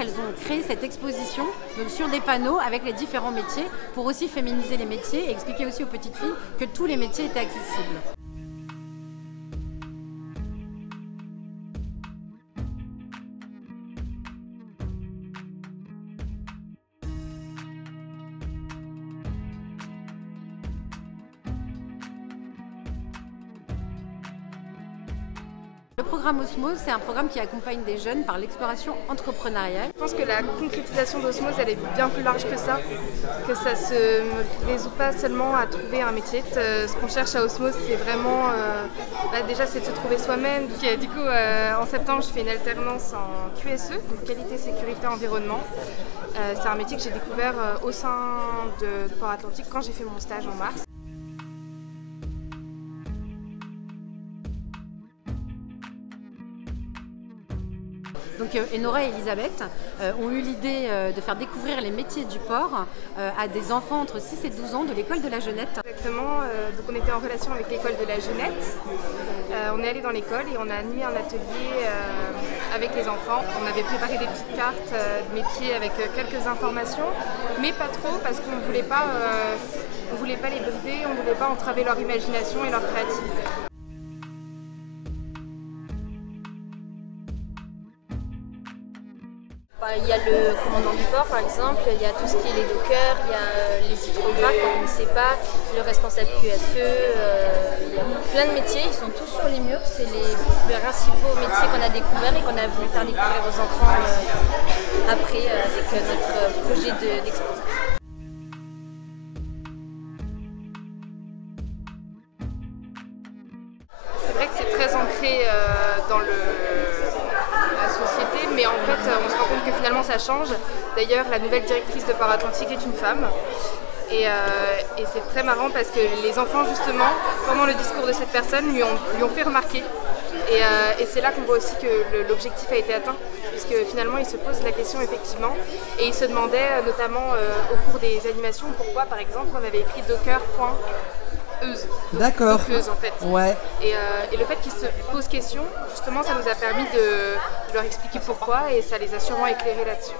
Elles ont créé cette exposition donc sur des panneaux avec les différents métiers pour aussi féminiser les métiers et expliquer aussi aux petites filles que tous les métiers étaient accessibles. Le programme Osmose, c'est un programme qui accompagne des jeunes par l'exploration entrepreneuriale. Je pense que la concrétisation d'Osmose, elle est bien plus large que ça se résout pas seulement à trouver un métier. Ce qu'on cherche à Osmose, c'est vraiment, déjà c'est de se trouver soi-même. Du coup, en septembre, je fais une alternance en QSE, donc qualité, sécurité, environnement. C'est un métier que j'ai découvert au sein de Port Atlantique quand j'ai fait mon stage en mars. Donc Enora et Elisabeth ont eu l'idée de faire découvrir les métiers du port à des enfants entre 6 et 12 ans de l'école de la Jeunette. Exactement, donc on était en relation avec l'école de la Jeunette. On est allé dans l'école et on a animé un atelier avec les enfants. On avait préparé des petites cartes de métiers avec quelques informations, mais pas trop parce qu'on ne voulait pas les brider, on ne voulait pas entraver leur imagination et leur créativité. Il y a le commandant du port par exemple, il y a tout ce qui est les dockers, il y a les hydrographes comme le CEPAC, le responsable QSE, il y a plein de métiers, ils sont tous sur les murs, c'est les principaux métiers qu'on a découverts et qu'on a voulu faire découvrir aux enfants après avec notre projet d'expo. C'est vrai que c'est très ancré dans la société, mais en fait on se rend compte que finalement ça change. D'ailleurs la nouvelle directrice de Port Atlantique est une femme et c'est très marrant parce que les enfants justement pendant le discours de cette personne lui ont fait remarquer et c'est là qu'on voit aussi que l'objectif a été atteint puisque finalement il se pose la question effectivement et il se demandait notamment au cours des animations pourquoi par exemple on avait écrit docker.euse. D'accord. Dockeuse, en fait. Ouais. Et le fait qu'ils se posent question, justement, ça nous a permis de leur expliquer pourquoi et ça les a sûrement éclairés là-dessus.